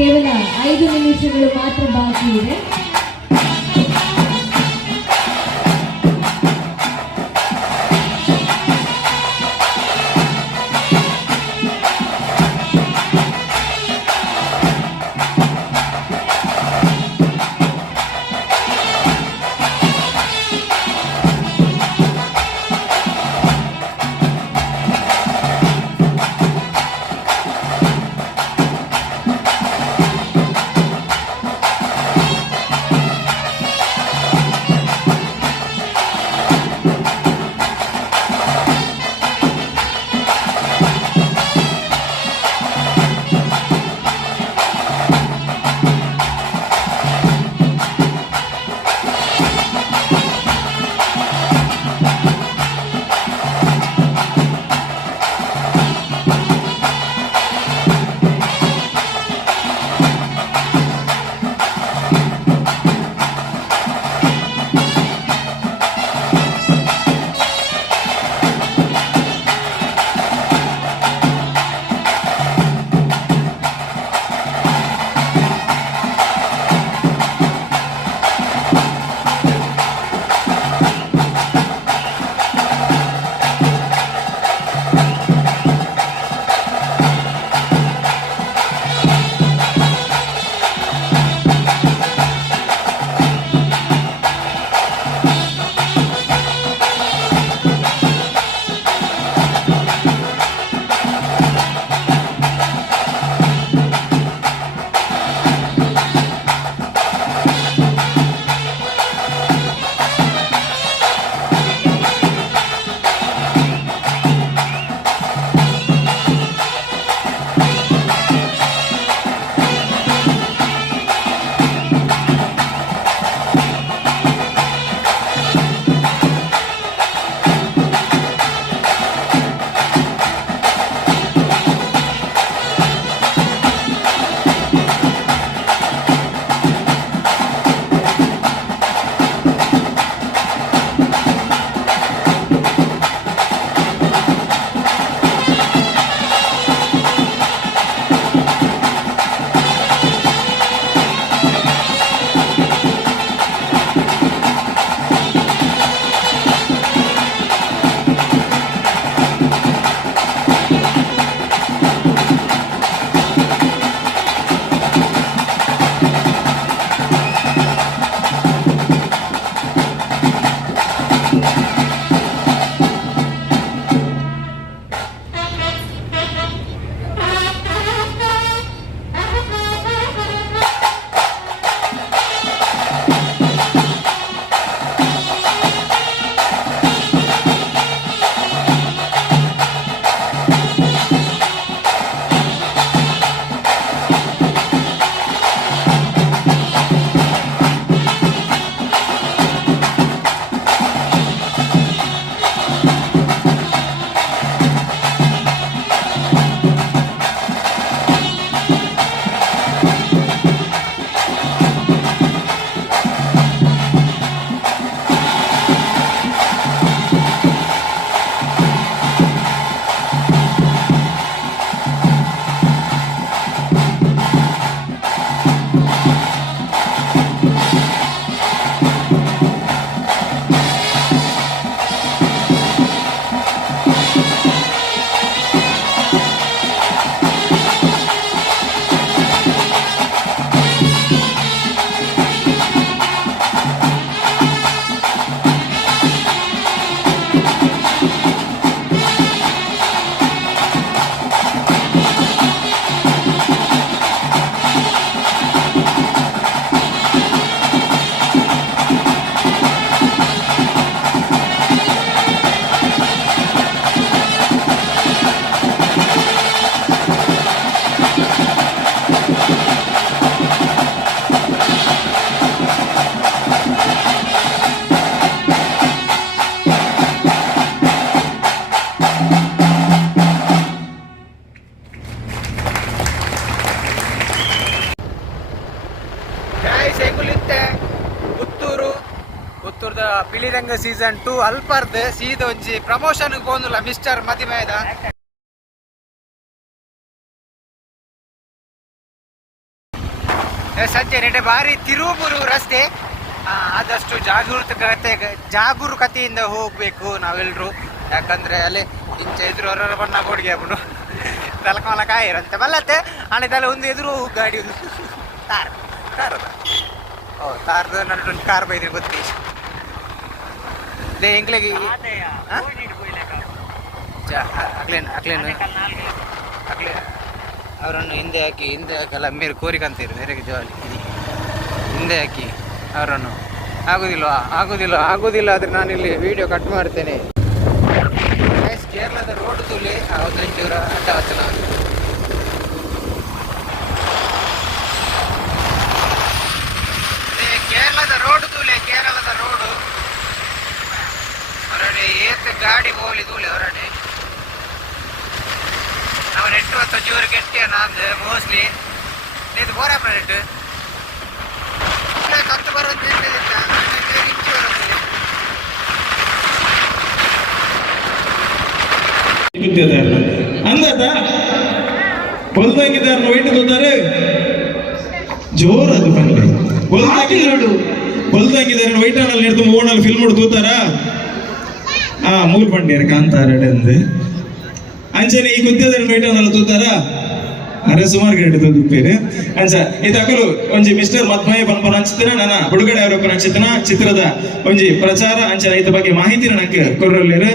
ಕೇವಲ 5 ನಿಮಿಷಗಳು ಮಾತ್ರ ಬಾಕಿ ಇದೆ. ಪುತ್ತೂರ್ದ ಪಿಲಿರಂಗ ಸೀಸನ್ 2 ಅಲ್ಪರ್ದ್ ಸೀದ ಒಂಜಿ ಪ್ರಮೋಷನ್ ಪೋನುಲ ಮಿಸ್ಟರ್ ಮದಿಮೇದ ಸಂಜೆ ನೆಡೆ ಬಾರಿ ತಿರುಮುರು ರಸ್ತೆ. ಆದಷ್ಟು ಜಾಗರೂಕತೆಯಿಂದ ಹೋಗಬೇಕು ನಾವೆಲ್ಲರೂ. ಯಾಕಂದರೆ ಅಲ್ಲಿ ಇಂಚ ಎದುರು ಹೊರ ಬಣ್ಣ ಬೋಡಿಗೆ ಆಗ್ಬಿಡು ತಲಕಮಲಕ ಇರಂತೆ ಮಲ್ಲತ್ತೆ ಆಣಿದಲ್ಲ ಒಂದು ಎದುರು ಗಾಡಿ ಒಂದು ತಾರ್ ಅದ ತಾರ್ದು ನನ್ನ ಕಾರ್ ಬೈದ್ರೆ ಗೊತ್ತಿ ಅದೇ ಎಂಗ್ಲಿಗೆ ಅಕ್ಲೇನು ಅವರನ್ನು ಹಿಂದೆ ಹಾಕಲ್ಲ ಮೇರೆ ಕೋರಿಕಂತೀರಿ ಮೇರೆಗೆ ಜವಾಲಿ ಹಿಂದೆ ಹಾಕಿ ಅವರನ್ನು ಆಗೋದಿಲ್ಲ ಆದರೆ ನಾನಿಲ್ಲಿ ವಿಡಿಯೋ ಕಟ್ ಮಾಡ್ತೇನೆ. ಕೇರಳದ ರೋಡ್ ತುಲಿ ಅವತ್ತೂರ ಅಡ್ಡವತ್ತನ ಕೇರಳದ ರೋಡ್ ಹೊರಡೆ ಏತ್ ಗಾಡಿ ಬೋಲಿ ತೂಲೆ ಹೊರಡೆ ನಾವು ನೆಟ್ಟು ಹೊತ್ತ ಜೋರು ಕೆಟ್ಟಿಯ ನಾಂದು ಮೋಸ್ಟ್ಲಿ ಇದು ಬೋರಾಪ ನೆಟ್ಟು ಕತ್ತು ಬರೋದು ಅಂದತ ಹೊಲ್ದಾಗಿದ್ದಾರ ವೈಟ್ ತೋತಾರೆ ಜೋರ್ ಅದು ಬಂದ್ರೆ ಹೊಲ್ದಾಗಿದ್ದಾರೆ ವೈಟ್ ಅಣ್ಣಲ್ಲಿ ಹಿಡಿದು ಮೂವಣ್ಣಲ್ಲಿ ಫಿಲ್ಮ್ ನೋಡಿ ತೋತಾರ ಮೂರ್ ಬಂಡಿಯರ್ ಕಾಂತಾರ ಅಂದು ಅಂಚನೆ ಈ ಗುದ್ದೆದಾರ ವೈಟ್ ಅಣ್ಣಲ್ಲಿ ತೋತಾರ ಅರೆ ಸುಮಾರು ಗಂಟೆ ತಂದುಪ್ಪೇರು ಅಂಚ ಇದಾಕಲು ಒಂಜಿ ಮಿಸ್ಟರ್ ಮದ್ಮಯ ಪನ್ಪನ ಅಂಚಿತನ ನನ್ನ ಬಿಡುಗಡೆ ಅವರಪ್ಪನ ಚಿತ್ರದ ಒಂಜಿ ಪ್ರಚಾರ ಅಂಚನ ಇದ ಬಗ್ಗೆ ಮಾಹಿತಿ ನನಗೆ ಕೊರ್ರಲ್ಲೇರು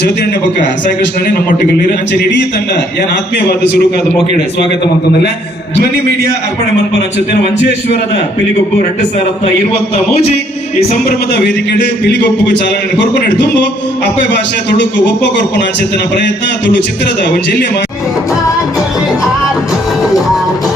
ಜ್ಯೋತಿಯಣ್ಣ ಬೊಕ್ಕ ಸಾಯಿಕೃಷ್ಣನೇ ನಮ್ಮೊಟ್ಟಿಗೊಳ್ಳೇರು ಅಂಚನೆ ಇಡೀ ತಂಡ ಏನ್ ಆತ್ಮೀಯವಾದ ಸುರುಕಾದ ಮೊಕೆಡೆ ಸ್ವಾಗತ ಅಂತಂದಲ್ಲ ಧ್ವನಿ ಮೀಡಿಯಾ ಅರ್ಪಣೆ ಮನ್ಪನ ಅಂಚುತ್ತೇನೆ ಮಂಜೇಶ್ವರದ ಪಿಲಿಗೊಪ್ಪು 2023 ಈ ಸಂಭ್ರಮದ ವೇದಿಕೆಡು ಪಿಲಿಗೊಪ್ಪುಗೂ ಚಾಲನೆ ಕೊರ್ಪನೆ ತುಂಬು ಅಪ್ಪೆ ಭಾಷೆ ತುಳುಕು ಒಪ್ಪ ಕೊರ್ಪನ ಅಂಚೆತನ ಪ್ರಯತ್ನ ತುಳು ಚಿತ್ರದ ಒಂಜಿ I